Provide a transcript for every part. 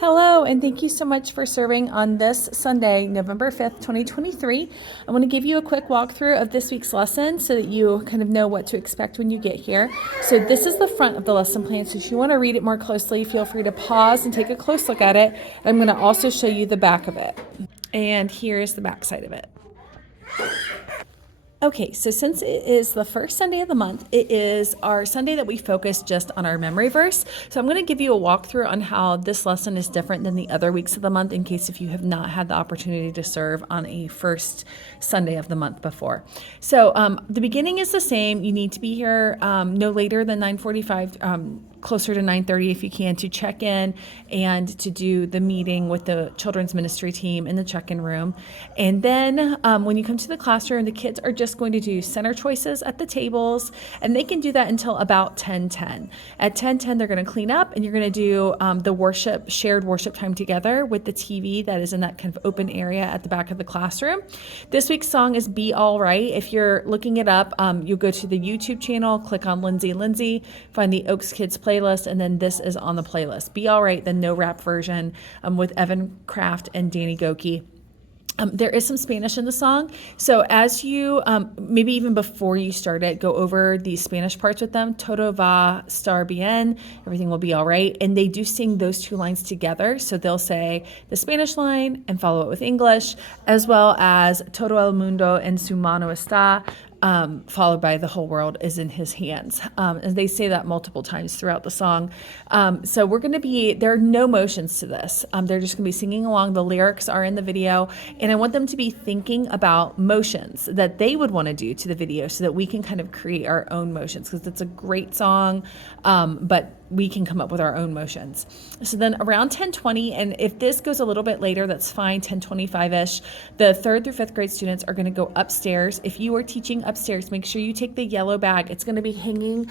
Hello, and thank you so much for serving on this Sunday, November 5th, 2023. I want to give you a quick walkthrough of this week's lesson so that you kind of know what to expect when you get here. So this is the front of the lesson plan, so if you want to read it more closely, feel free to pause and take a close look at it. I'm going to also show you the back of it. And here's the back side of it. Okay, so since it is the first Sunday of the month, it is our Sunday that we focus just on our memory verse. So I'm going to give you a walkthrough on how this lesson is different than the other weeks of the month in case if you have not had the opportunity to serve on a first Sunday of the month before. So the beginning is the same. You need to be here no later than 9:45, closer to 9:30 if you can, to check in and to do the meeting with the children's ministry team in the check-in room. And then when you come to the classroom, the kids are just going to do center choices at the tables, and they can do that until about 10:10. At 10:10, they're going to clean up, and you're going to do the shared worship time together with the TV that is in that kind of open area at the back of the classroom. This week's song is Be All Right. If you're looking it up, you'll go to the YouTube channel, click on Lindsay, find the Oaks Kids playlist, and then this is on the playlist. Be All Right, the no rap version with Evan Kraft and Danny Goki. There is some Spanish in the song, so as you, maybe even before you start it, go over the Spanish parts with them. Todo va estar bien, everything will be all right. And they do sing those two lines together, so they'll say the Spanish line and follow it with English, as well as Todo el mundo en su mano está, followed by the whole world is in his hands. And they say that multiple times throughout the song. So there are no motions to this. They're just going to be singing along. The lyrics are in the video. And I want them to be thinking about motions that they would want to do to the video so that we can kind of create our own motions, because it's a great song, but we can come up with our own motions. So then around 10:20, and if this goes a little bit later, that's fine, 10:25-ish, the 3rd through 5th grade students are going to go upstairs. If you are teaching upstairs, make sure you take the yellow bag. It's going to be hanging,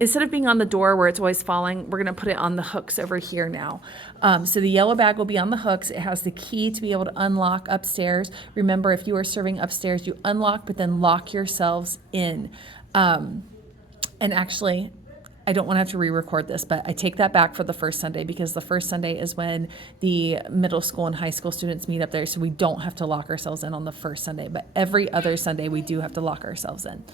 instead of being on the door where it's always falling, we're going to put it on the hooks over here now. So the yellow bag will be on the hooks. It has the key to be able to unlock upstairs. Remember, if you are serving upstairs, you unlock, but then lock yourselves in. And actually, I don't want to have to re-record this, but I take that back for the first Sunday, because the first Sunday is when the middle school and high school students meet up there, so we don't have to lock ourselves in on the first Sunday, but every other Sunday we do have to lock ourselves in.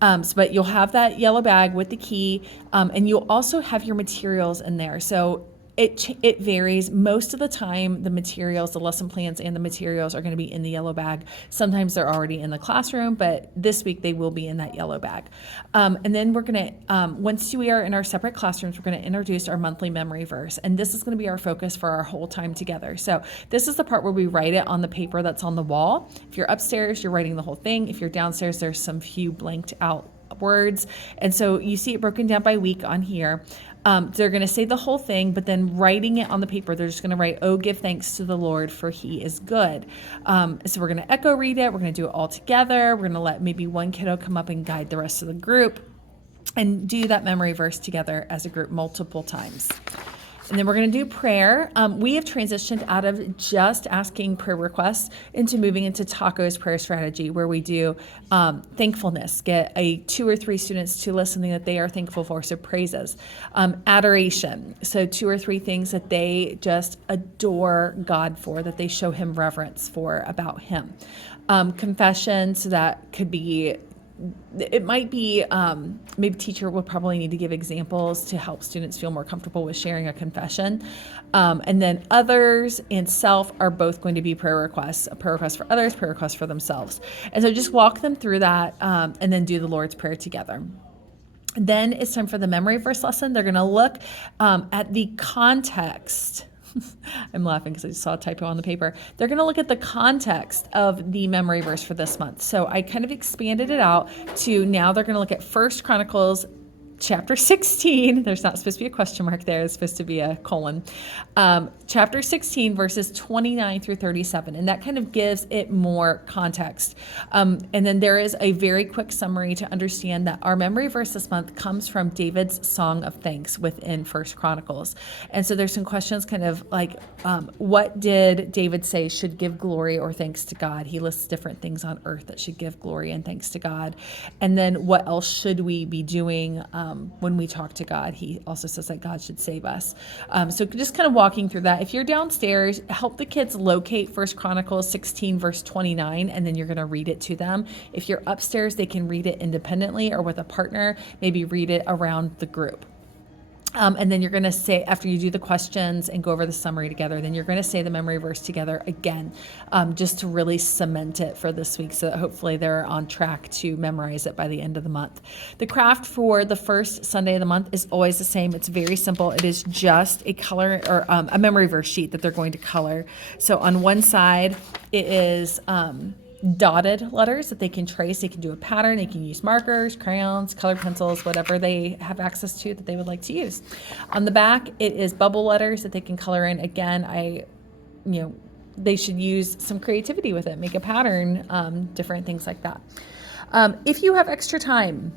But you'll have that yellow bag with the key, and you'll also have your materials in there. So it varies. Most of the time, the materials, the lesson plans and the materials are going to be in the yellow bag. Sometimes they're already in the classroom, but this week they will be in that yellow bag. And then we're going to, once we are in our separate classrooms, we're going to introduce our monthly memory verse. And this is going to be our focus for our whole time together. So this is the part where we write it on the paper that's on the wall. If you're upstairs, you're writing the whole thing. If you're downstairs, there's some few blanked out words. And so you see it broken down by week on here. They're going to say the whole thing, but then writing it on the paper, they're just going to write, "Oh, give thanks to the Lord, for he is good." So we're going to echo read it. We're going to do it all together. We're going to let maybe one kiddo come up and guide the rest of the group and do that memory verse together as a group multiple times. And then we're going to do prayer. We have transitioned out of just asking prayer requests into moving into Taco's prayer strategy, where we do thankfulness, get 2 or 3 students to list something that they are thankful for, so praises. Adoration, so 2 or 3 things that they just adore God for, that they show him reverence for about him. Confession, so that could be, it might be, maybe teacher will probably need to give examples to help students feel more comfortable with sharing a confession. And then others and self are both going to be prayer requests, a prayer request for others, prayer requests for themselves. And so just walk them through that and then do the Lord's Prayer together. Then it's time for the memory verse lesson. They're going to look at the context. I'm laughing because I just saw a typo on the paper. They're going to look at the context of the memory verse for this month. So I kind of expanded it out to, now they're going to look at 1 Chronicles chapter 16. There's not supposed to be a question mark there. It's supposed to be a colon. Chapter 16, verses 29 through 37. And that kind of gives it more context. And then there is a very quick summary to understand that our memory verse this month comes from David's song of thanks within 1 Chronicles. And so there's some questions kind of like, what did David say should give glory or thanks to God? He lists different things on earth that should give glory and thanks to God. And then what else should we be doing when we talk to God, he also says that God should save us. So just kind of walking through that. If you're downstairs, help the kids locate 1 Chronicles 16, verse 29, and then you're going to read it to them. If you're upstairs, they can read it independently or with a partner, maybe read it around the group. And then you're going to say, after you do the questions and go over the summary together, then you're going to say the memory verse together again, just to really cement it for this week so that hopefully they're on track to memorize it by the end of the month. The craft for the first Sunday of the month is always the same. It's very simple. It is just a color or a memory verse sheet that they're going to color. So on one side, it is dotted letters that they can trace. They can do a pattern. They can use markers, crayons, colored pencils, whatever they have access to that they would like to use. On the back, it is bubble letters that they can color in. Again, they should use some creativity with it, make a pattern, different things like that. If you have extra time,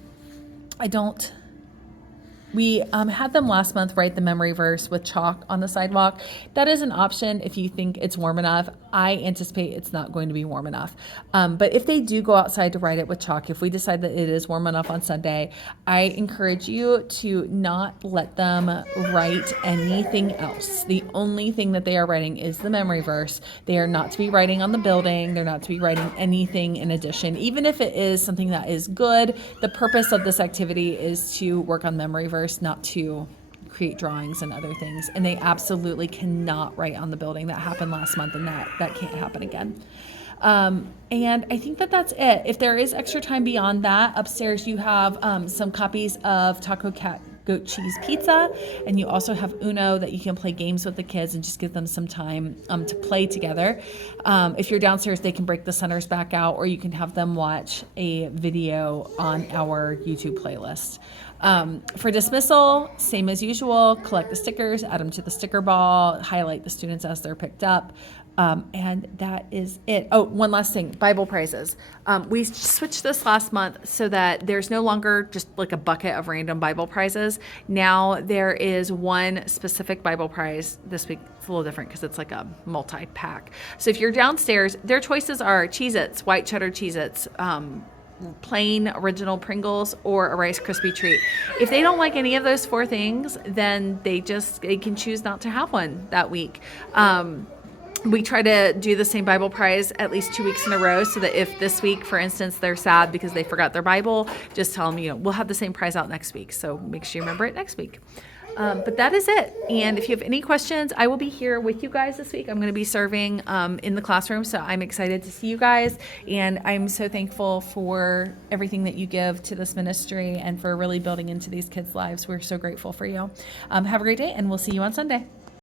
we had them last month write the memory verse with chalk on the sidewalk. That is an option if you think it's warm enough. I anticipate it's not going to be warm enough. But if they do go outside to write it with chalk, if we decide that it is warm enough on Sunday, I encourage you to not let them write anything else. The only thing that they are writing is the memory verse. They are not to be writing on the building. They're not to be writing anything in addition. Even if it is something that is good, the purpose of this activity is to work on memory verse, not to create drawings and other things. And they absolutely cannot write on the building. That happened last month, and that can't happen again. And I think that's it. If there is extra time beyond that, upstairs you have some copies of Taco Cat Goat Cheese Pizza, and you also have Uno that you can play games with the kids and just give them some time to play together. If you're downstairs, they can break the centers back out, or you can have them watch a video on our YouTube playlist. For dismissal, same as usual, collect the stickers, add them to the sticker ball, highlight the students as they're picked up. And that is it. Oh, one last thing, Bible prizes. We switched this last month so that there's no longer just like a bucket of random Bible prizes. Now there is one specific Bible prize this week. It's a little different because it's like a multi-pack. So if you're downstairs, their choices are Cheez-Its, white cheddar Cheez-Its, plain original Pringles, or a Rice Krispie treat. If they don't like any of those 4 things, then they can choose not to have one that week. We try to do the same Bible prize at least 2 weeks in a row, so that if this week, for instance, they're sad because they forgot their Bible, just tell them, we'll have the same prize out next week. So make sure you remember it next week. But that is it. And if you have any questions, I will be here with you guys this week. I'm going to be serving in the classroom, so I'm excited to see you guys. And I'm so thankful for everything that you give to this ministry and for really building into these kids' lives. We're so grateful for you. Have a great day, and we'll see you on Sunday.